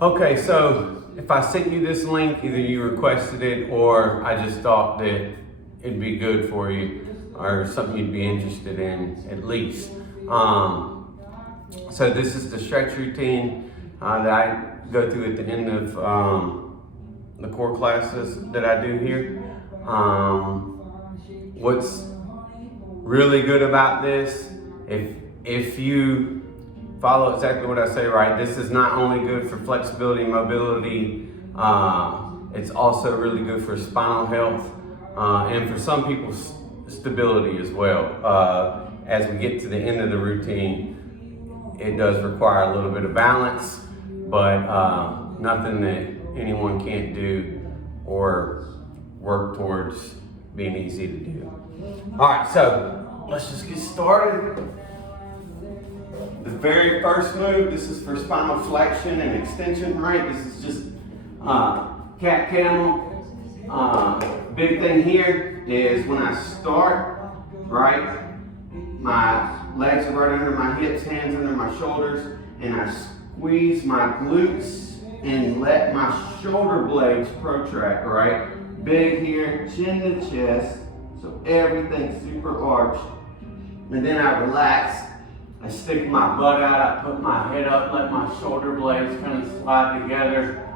Okay, so if I sent you this link, either you requested it or I just thought that it'd be good for you or something you'd be interested in at least. So this is the stretch routine that I go through at the end of the core classes that I do here. What's really good about this, if you follow exactly what I say, right, this is not only good for flexibility and mobility, it's also really good for spinal health, and for some people stability as well. As we get to the end of the routine, it does require a little bit of balance, but nothing that anyone can't do or work towards being easy to do. All right, so let's just get started. The very first move, this is for spinal flexion and extension, right? This is just cat camel. Big thing here is when I start, right, my legs are right under my hips, hands under my shoulders, and I squeeze my glutes and let my shoulder blades protract, right? Big here, chin to chest, so everything's super arched. And then I relax. I stick my butt out, I put my head up, let my shoulder blades kind of slide together.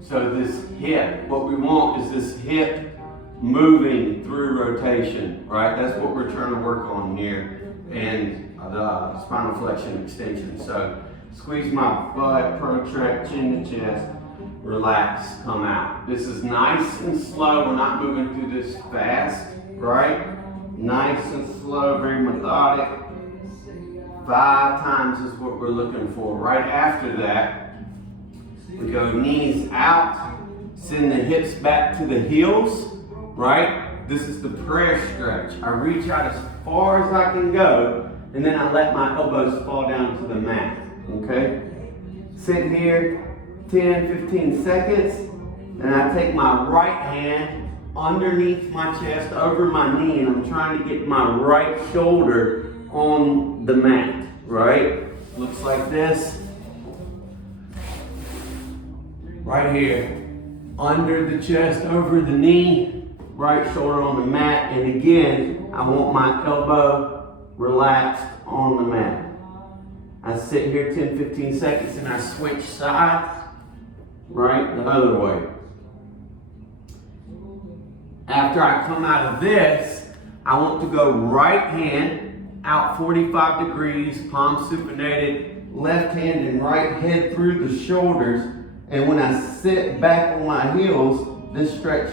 So this hip, what we want is this hip moving through rotation, right? That's what we're trying to work on here in the spinal flexion extension. So squeeze my butt, protract, chin to chest, relax, come out. This is nice and slow. We're not moving through this fast, right? Nice and slow, very methodic. 5 times is what we're looking for. Right after that, we go knees out, send the hips back to the heels, right? This is the prayer stretch. I reach out as far as I can go, and then I let my elbows fall down to the mat, okay? Sit here 10, 15 seconds, and I take my right hand underneath my chest, over my knee, and I'm trying to get my right shoulder on the mat, right? Looks like this. Right here, under the chest, over the knee, right shoulder on the mat, and again, I want my elbow relaxed on the mat. I sit here 10, 15 seconds and I switch sides, right, the other way. After I come out of this, I want to go right hand out 45 degrees, palms supinated, left hand and right head through the shoulders. And when I sit back on my heels, this stretch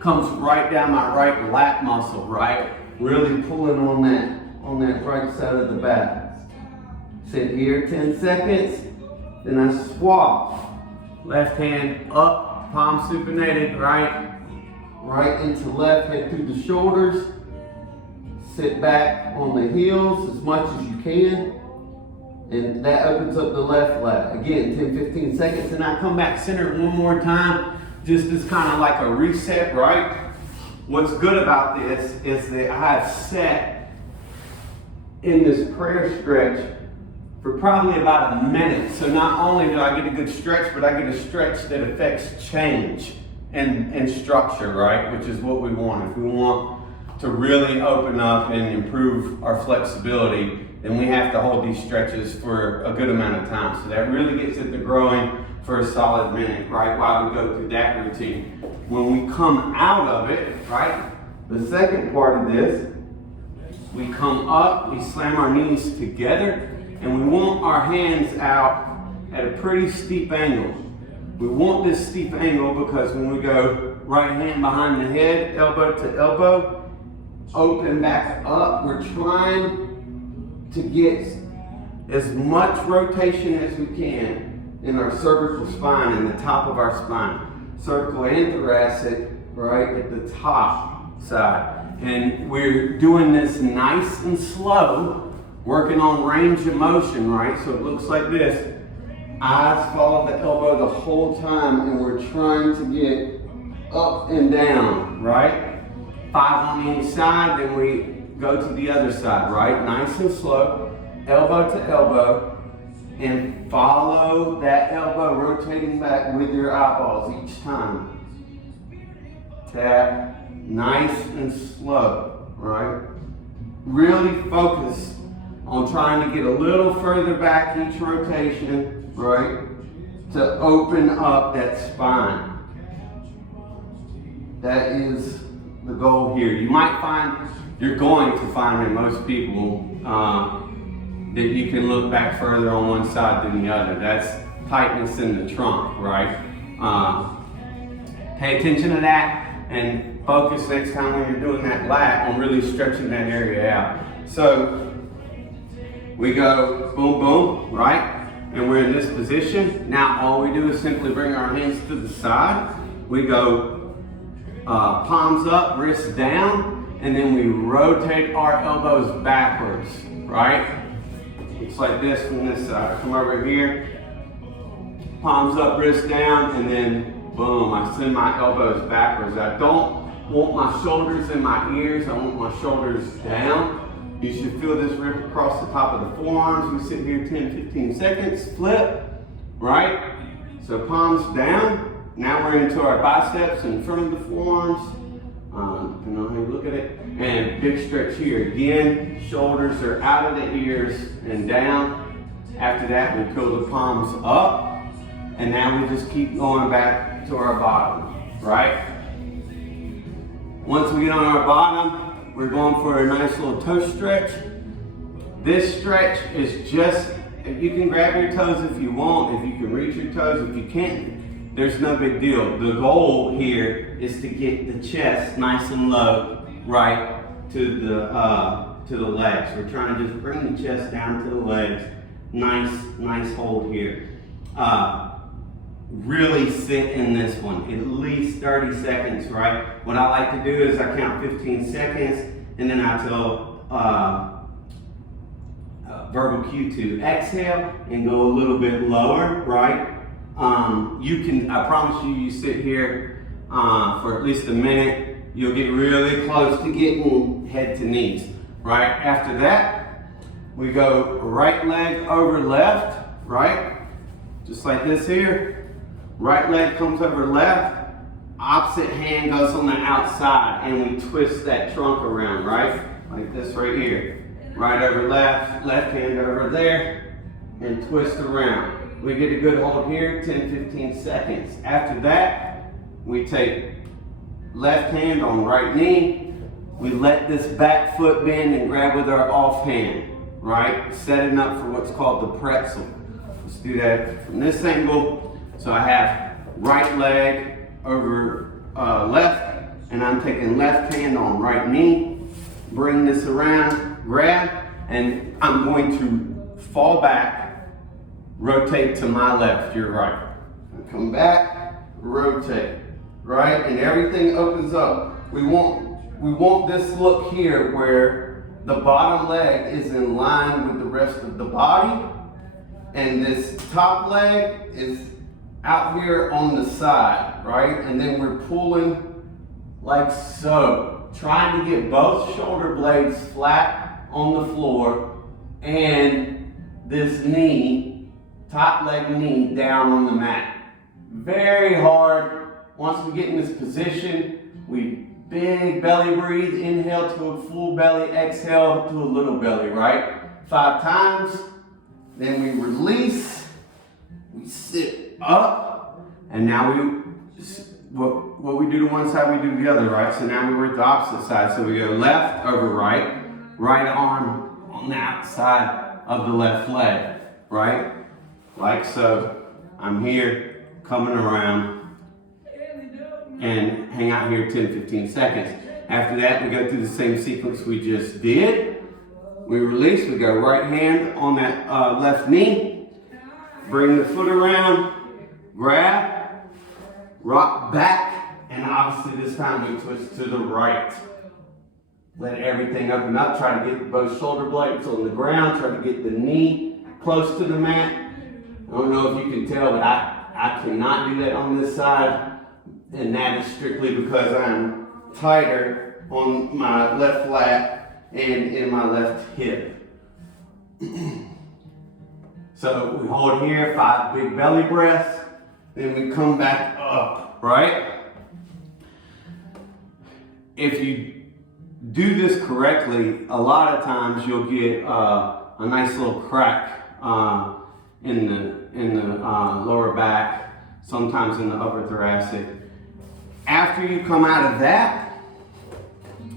comes right down my right lat muscle, right? Really pulling on that right side of the back. Sit here 10 seconds, then I swap. Left hand up, palm supinated, right? Right into left, head through the shoulders. Sit back on the heels as much as you can. And that opens up the left lat. Again, 10, 15 seconds. And I come back center one more time, just as kind of like a reset, right? What's good about this is that I've sat in this prayer stretch for probably about a minute. So not only do I get a good stretch, but I get a stretch that affects change and structure, right? Which is what we want. If we want to really open up and improve our flexibility, then we have to hold these stretches for a good amount of time. So that really gets at the growing for a solid minute, right, while we go through that routine. When we come out of it, right, the second part of this, we come up, we slam our knees together, and we want our hands out at a pretty steep angle. We want this steep angle because when we go right hand behind the head, elbow to elbow, open back up, we're trying to get as much rotation as we can in our cervical spine and the top of our spine. Cervical and thoracic, right, at the top side. And we're doing this nice and slow, working on range of motion, right? So it looks like this. Eyes follow the elbow the whole time, and we're trying to get up and down, right? 5 on each side, then we go to the other side, right? Nice and slow, elbow to elbow, and follow that elbow rotating back with your eyeballs each time. Tap, nice and slow, right? Really focus on trying to get a little further back each rotation, right? To open up that spine. That is the goal here. You might find, you're going to find in most people that you can look back further on one side than the other. That's tightness in the trunk, right? Pay attention to that and focus next time when you're doing that lat on really stretching that area out. So we go boom, boom, right? And we're in this position. Now all we do is simply bring our hands to the side. We go palms up, wrists down, and then we rotate our elbows backwards, right? It's like this from this side. Come over here, palms up, wrists down, and then boom, I send my elbows backwards. I don't want my shoulders in my ears, I want my shoulders down. You should feel this rip across the top of the forearms. We sit here 10-15 seconds, flip, right? So palms down. Now we're into our biceps in front of the forearms, depending on how you look at it. And big stretch here. Again, shoulders are out of the ears and down. After that, we pull the palms up. And now we just keep going back to our bottom, right? Once we get on our bottom, we're going for a nice little toe stretch. This stretch is just, you can grab your toes if you want, if you can reach your toes. If you can't, there's no big deal. The goal here is to get the chest nice and low, right, to the legs. We're trying to just bring the chest down to the legs. Nice hold here. Really sit in this one, at least 30 seconds, right? What I like to do is I count 15 seconds, and then I tell verbal cue to exhale and go a little bit lower, right? You can, I promise you, you sit here for at least a minute, you'll get really close to getting head to knees, right? After that, we go right leg over left, right? Just like this here. Right leg comes over left, opposite hand goes on the outside, and we twist that trunk around, right? Like this right here. Right over left, left hand over there, and twist around. We get a good hold here, 10-15 seconds. After that, we take left hand on right knee. We let this back foot bend and grab with our off hand, right? Setting up for what's called the pretzel. Let's do that from this angle. So I have right leg over left, and I'm taking left hand on right knee. Bring this around, grab, and I'm going to fall back, rotate to my left, your right. Come back, rotate, right? And everything opens up. We want this look here where the bottom leg is in line with the rest of the body, and this top leg is out here on the side, right? And then we're pulling like so, trying to get both shoulder blades flat on the floor and this knee, top leg knee, down on the mat. Very hard. Once we get in this position, we big belly breathe, inhale to a full belly, exhale to a little belly, right? 5 times, then we release, we sit up, and now what we do to one side, we do the other, right? So now we're at the opposite side. So we go left over right, right arm on the outside of the left leg, right? Like so. I'm here, coming around, and hang out here 10-15 seconds. After that, we go through the same sequence we just did. We release, we go right hand on that left knee, bring the foot around, grab, rock back, and obviously this time we twist to the right. Let everything open up, try to get both shoulder blades on the ground, try to get the knee close to the mat. I don't know if you can tell, but I cannot do that on this side, and that is strictly because I'm tighter on my left lat and in my left hip. So we hold here, 5 big belly breaths, then we come back up, right? If you do this correctly, a lot of times you'll get a nice little crack in the lower back, sometimes in the upper thoracic. After you come out of that,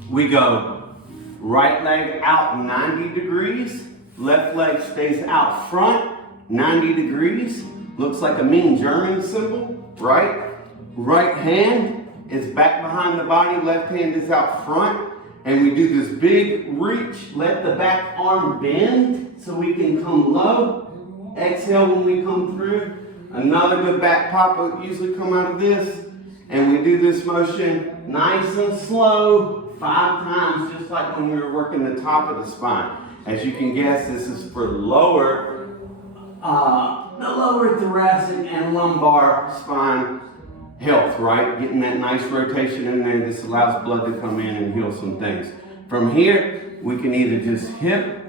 we go right leg out 90 degrees, left leg stays out front 90 degrees. Looks like a mean German symbol, right? Right hand is back behind the body, left hand is out front. And we do this big reach, let the back arm bend so we can come low. Exhale when we come through. Another good back pop will usually come out of this. And we do this motion nice and slow 5 times, just like when we were working the top of the spine. As you can guess, this is for the lower thoracic and lumbar spine health, right? Getting that nice rotation in there. This allows blood to come in and heal some things. From here, we can either just hip,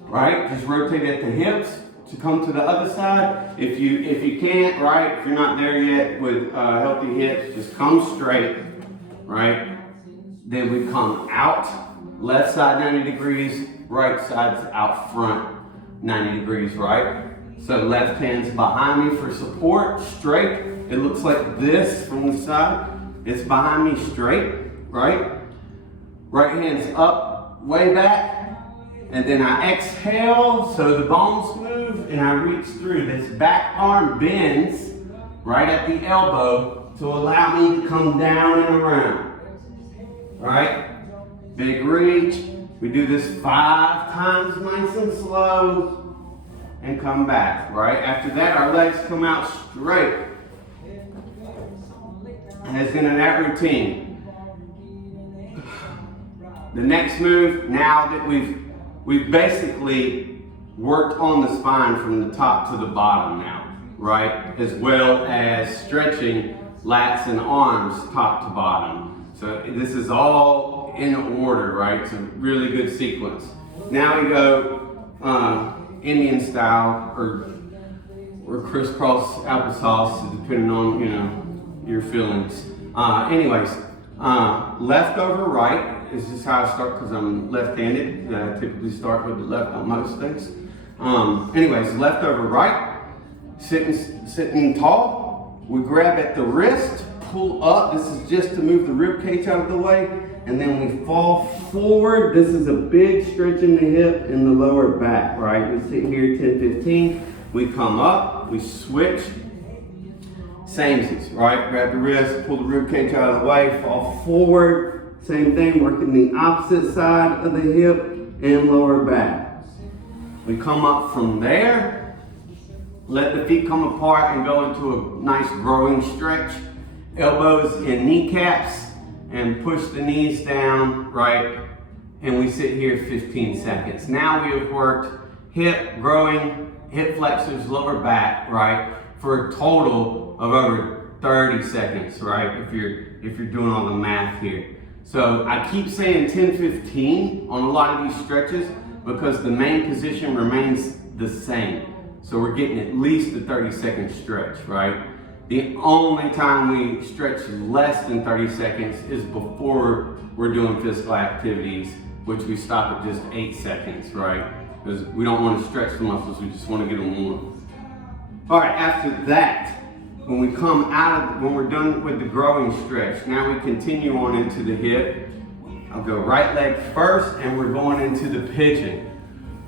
right? Just rotate at the hips to come to the other side. If you can't, right? If you're not there yet with healthy hips, just come straight, right? Then we come out, left side 90 degrees, right side's out front 90 degrees, right? So left hand's behind me for support, straight. It looks like this from the side. It's behind me straight, right? Right hand's up, way back. And then I exhale, so the bones move, and I reach through. This back arm bends right at the elbow to allow me to come down and around, right? Big reach. We do this 5 times nice and slow and come back, right? After that, our legs come out straight. As in that routine. The next move, now that we've basically worked on the spine from the top to the bottom now, right? As well as stretching lats and arms top to bottom. So this is all in order, right? It's a really good sequence. Now we go Indian style or crisscross applesauce, depending on, your feelings. Left over right is just how I start because I'm left-handed. I typically start with the left on most things. Left over right, sitting tall. We grab at the wrist, pull up. This is just to move the rib cage out of the way. And then we fall forward. This is a big stretch in the hip and the lower back, right? We sit here 10, 15. We come up, we switch. Samesies, right? Grab the wrist, pull the rib cage out of the way, fall forward. Same thing, working the opposite side of the hip and lower back. We come up from there, let the feet come apart and go into a nice growing stretch. Elbows in kneecaps and push the knees down, right? And we sit here 15 seconds. Now we have worked hip, growing, hip flexors, lower back, right? For a total of over 30 seconds, right? If you're doing all the math here. So I keep saying 10, 15 on a lot of these stretches because the main position remains the same. So we're getting at least a 30-second stretch, right? The only time we stretch less than 30 seconds is before we're doing physical activities, which we stop at just 8 seconds, right? Because we don't want to stretch the muscles, we just want to get them warm. All right, after that, when we come when we're done with the growing stretch, now we continue on into the hip. I'll go right leg first, and we're going into the pigeon.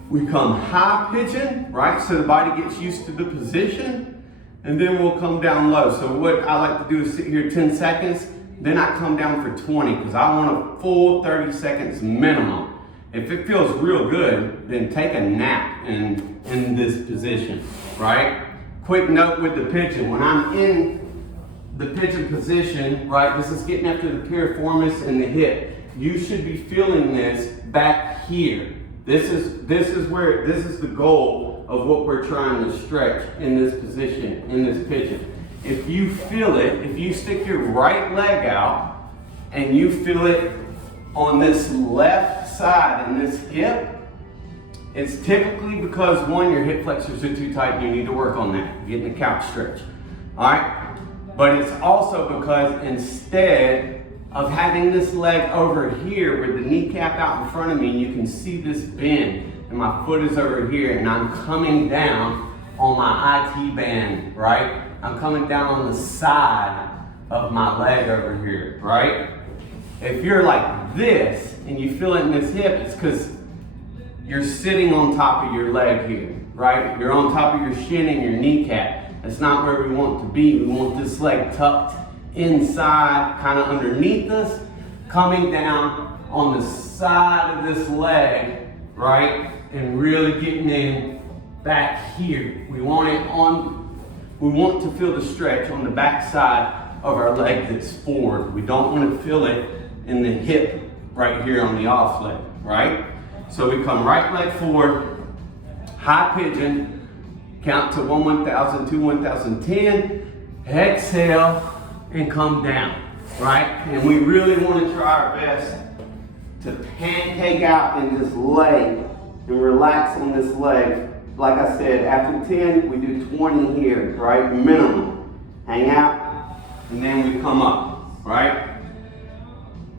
We come high pigeon, right? So the body gets used to the position, and then we'll come down low. So what I like to do is sit here 10 seconds, then I come down for 20, because I want a full 30 seconds minimum. If it feels real good, then take a nap in this position, right? Quick note with the pigeon, when I'm in the pigeon position, right, this is getting after the piriformis and the hip. You should be feeling this back here. This is the goal of what we're trying to stretch in this position, in this pigeon. If you feel it, if you stick your right leg out and you feel it on this left side and this hip, It's typically because one, your hip flexors are too tight and you need to work on that, getting the couch stretch, all right? But it's also because instead of having this leg over here with the kneecap out in front of me, you can see this bend and my foot is over here and I'm coming down on my IT band, right? I'm coming down on the side of my leg over here, right? If you're like this and you feel it in this hip, it's because you're sitting on top of your leg here, right? You're on top of your shin and your kneecap. That's not where we want to be. We want this leg tucked inside, kind of underneath us, coming down on the side of this leg, right? And really getting in back here. We want to feel the stretch on the back side of our leg that's forward. We don't want to feel it in the hip right here on the off leg, right? So we come right leg forward, high pigeon, count to 1, 1,000, 2, 1,010, exhale, and come down, right? And we really want to try our best to pancake out in this leg and relax on this leg. Like I said, after 10, we do 20 here, right? Minimum. Hang out, and then we come up, right?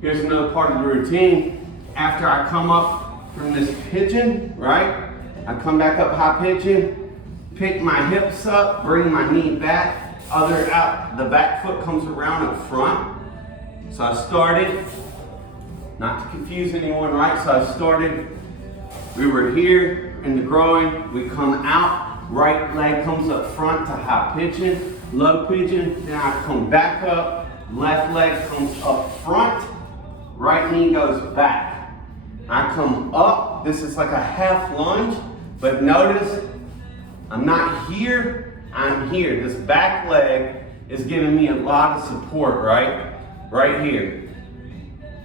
Here's another part of the routine. After I come up from this pigeon, right? I come back up high pigeon, pick my hips up, bring my knee back, other out, the back foot comes around up front. So I started, not to confuse anyone, right? So I started, we were here in the groin, we come out, right leg comes up front to high pigeon, low pigeon, then I come back up, left leg comes up front, right knee goes back. I come up, this is like a half lunge, but notice I'm not here, I'm here. This back leg is giving me a lot of support, right? Right here.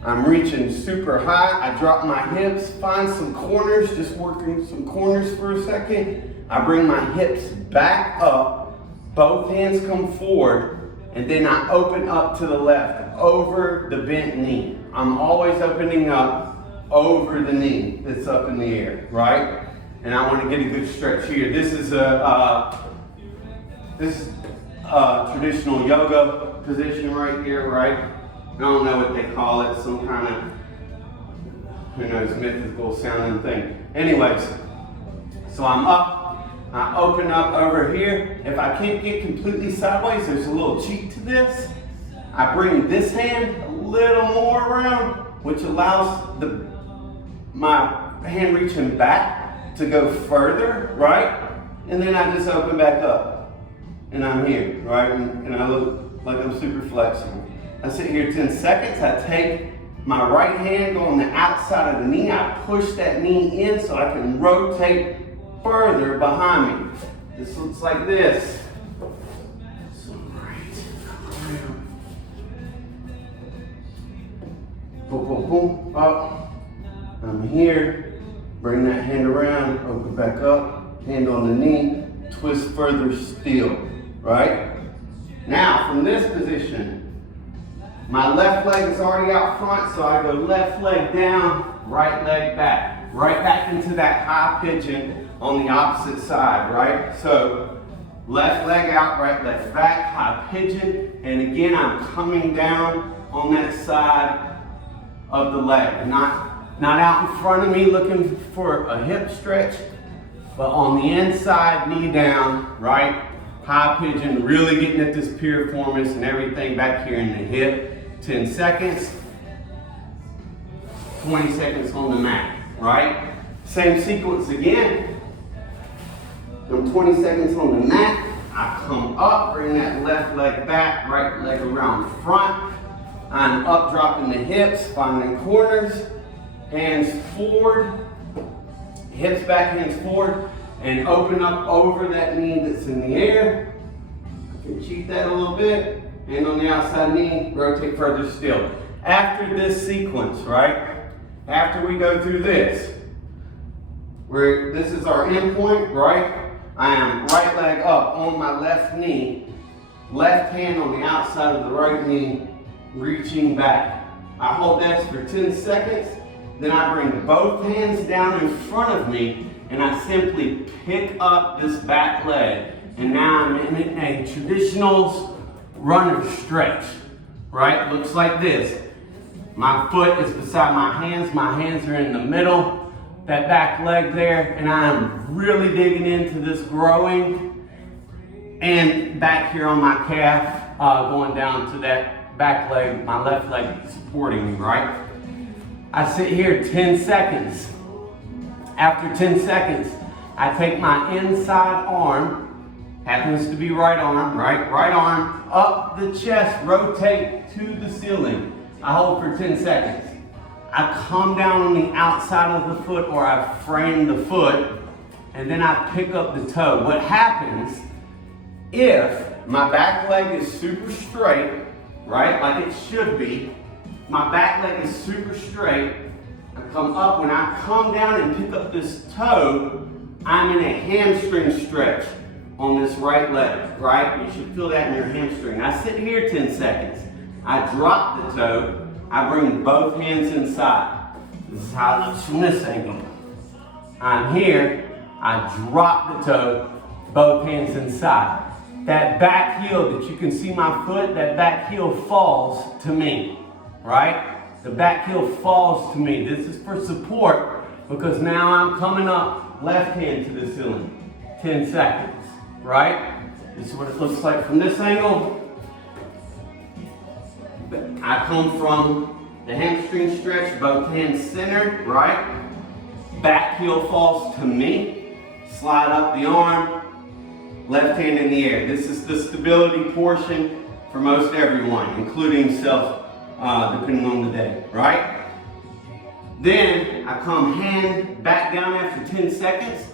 I'm reaching super high, I drop my hips, find some corners, just working some corners for a second. I bring my hips back up, both hands come forward, and then I open up to the left, over the bent knee. I'm always opening up over the knee that's up in the air, right? And I want to get a good stretch here. This is a traditional yoga position right here, right? I don't know what they call it, some kind of, who knows, mythical sounding thing. Anyways, so I'm up, I open up over here. If I can't get completely sideways, there's a little cheat to this. I bring this hand a little more around, which allows my hand reaching back to go further, right? And then I just open back up and I'm here, right? And I look like I'm super flexible. I sit here 10 seconds, I take my right hand, go on the outside of the knee, I push that knee in so I can rotate further behind me. This looks like this. So right around. Boom, boom, boom, up. I'm here, bring that hand around, open back up, hand on the knee, twist further still, right? Now, from this position, my left leg is already out front, so I go left leg down, right leg back. Right back into that high pigeon on the opposite side, right? So, left leg out, right leg back, high pigeon, and again, I'm coming down on that side of the leg. Not out in front of me looking for a hip stretch, but on the inside, knee down, right? High pigeon, really getting at this piriformis and everything back here in the hip. 10 seconds, 20 seconds on the mat, right? Same sequence again. Then 20 seconds on the mat. I come up, bring that left leg back, right leg around front. I'm up, dropping the hips, finding corners, hands forward, hips back, hands forward, and open up over that knee that's in the air. I can cheat that a little bit. Hand on the outside knee, rotate further still. After this sequence, right? After we go through this, this is our end point, right? I am right leg up on my left knee, left hand on the outside of the right knee, reaching back. I hold that for 10 seconds, then I bring both hands down in front of me and I simply pick up this back leg. And now I'm in a traditional runner stretch, right? Looks like this. My foot is beside my hands are in the middle, that back leg there, and I'm really digging into this growing. And back here on my calf, going down to that back leg, my left leg supporting me, right? I sit here 10 seconds. After 10 seconds, I take my inside arm, happens to be right arm, right arm, up the chest, rotate to the ceiling. I hold for 10 seconds. I come down on the outside of the foot, or I frame the foot, and then I pick up the toe. What happens if my back leg is super straight, right, like it should be, my back leg is super straight, I come up, when I come down and pick up this toe, I'm in a hamstring stretch on this right leg, right? You should feel that in your hamstring. I sit here 10 seconds. I drop the toe. I bring both hands inside. This is how it looks from this angle. I'm here. I drop the toe, both hands inside. That back heel that you can see my foot, that back heel falls to me, right? The back heel falls to me. This is for support because now I'm coming up left hand to the ceiling. 10 seconds. Right? This is what it looks like from this angle. I come from the hamstring stretch, both hands centered, right? Back heel falls to me. Slide up the arm, left hand in the air. This is the stability portion for most everyone, including self, depending on the day, right? Then I come hand back down after 10 seconds,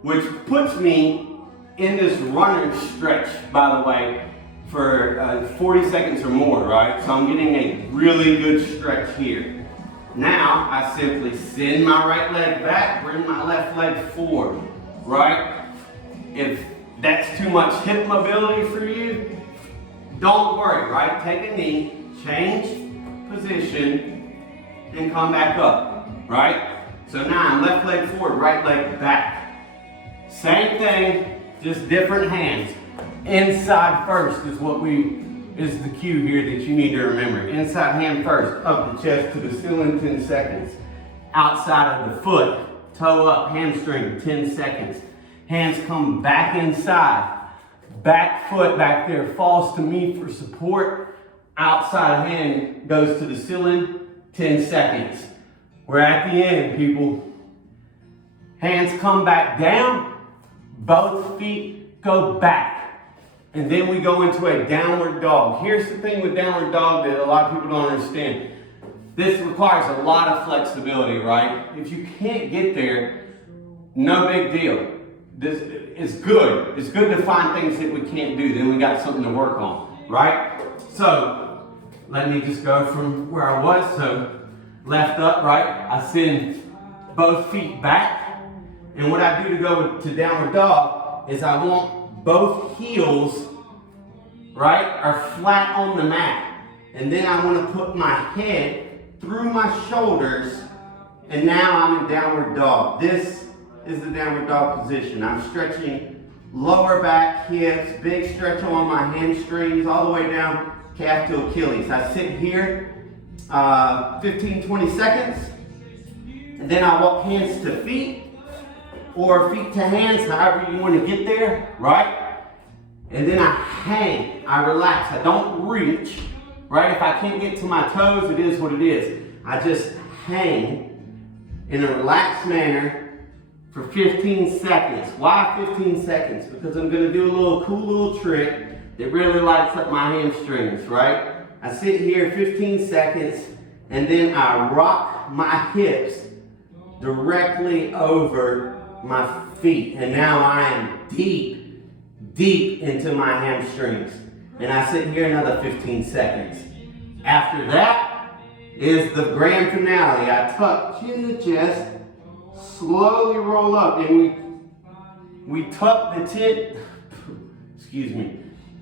which puts me in this runner stretch, by the way, for 40 seconds or more, right? So I'm getting a really good stretch here. Now, I simply send my right leg back, bring my left leg forward, right? If that's too much hip mobility for you, don't worry, right? Take a knee, change position, and come back up, right? So now I'm left leg forward, right leg back. Same thing, just different hands. Inside first is is the cue here that you need to remember. Inside hand first, up the chest to the ceiling, 10 seconds. Outside of the foot, toe up, hamstring, 10 seconds. Hands come back inside. Back foot back there falls to me for support. Outside hand goes to the ceiling, 10 seconds. We're at the end, people. Hands come back down. Both feet go back. And then we go into a downward dog. Here's the thing with downward dog that a lot of people don't understand. This requires a lot of flexibility, right? If you can't get there, no big deal. This is good. It's good to find things that we can't do. Then we got something to work on, right? So, let me just go from where I was. So, left up, right? I send both feet back. And what I do to go to downward dog is I want both heels, right, are flat on the mat. And then I want to put my head through my shoulders, and now I'm in downward dog. This is the downward dog position. I'm stretching lower back, hips, big stretch on my hamstrings, all the way down calf to Achilles. I sit here 15, 20 seconds, and then I walk hands to feet, or feet to hands, however you want to get there, right? And then I hang, I relax, I don't reach, right? If I can't get to my toes, it is what it is. I just hang in a relaxed manner for 15 seconds. Why 15 seconds? Because I'm gonna do a cool little trick that really lights up my hamstrings, right? I sit here 15 seconds, and then I rock my hips directly over my feet, and now I am deep into my hamstrings, and I sit here another 15 seconds. After that is the grand finale. I tuck chin to chest, slowly roll up, and we tuck the chin,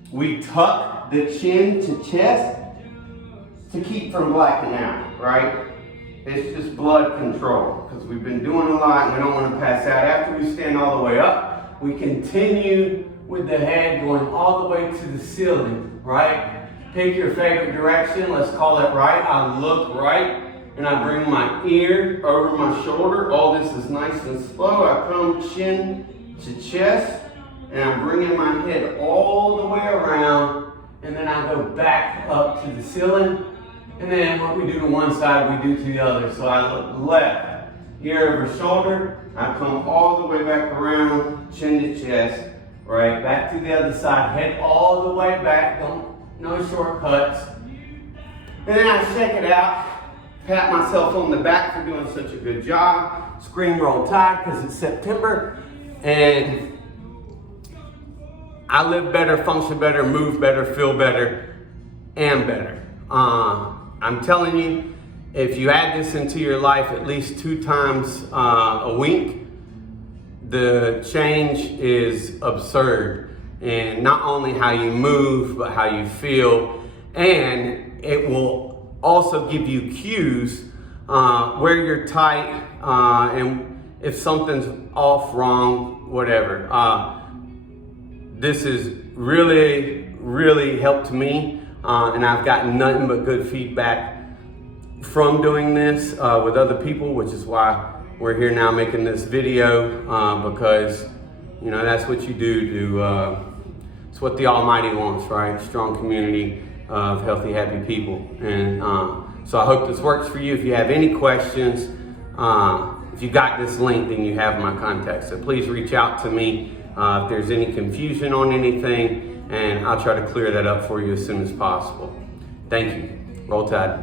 we tuck the chin to chest to keep from blacking out, right? It's just blood control, because we've been doing a lot and we don't want to pass out. After we stand all the way up, we continue with the head going all the way to the ceiling, right? Pick your favorite direction. Let's call it right. I look right and I bring my ear over my shoulder. All this is nice and slow. I come chin to chest and I'm bringing my head all the way around, and then I go back up to the ceiling. And then what we do to one side, we do to the other. So I look left, ear over shoulder. I come all the way back around, chin to chest, right? Back to the other side, head all the way back. No shortcuts. And then I check it out, pat myself on the back for doing such a good job. Scream Roll Tide, because it's September. And I live better, function better, move better, feel better, and better. I'm telling you, if you add this into your life at least 2 times a week, the change is absurd. And not only how you move, but how you feel. And it will also give you cues where you're tight and if something's off, wrong, whatever. This has really helped me. And I've gotten nothing but good feedback from doing this with other people, which is why we're here now making this video, because you know that's what you do. It's what the Almighty wants, right? Strong community of healthy, happy people. And so I hope this works for you. If you have any questions, if you got this link, then you have my contact. So please reach out to me if there's any confusion on anything. And I'll try to clear that up for you as soon as possible. Thank you. Roll Tide.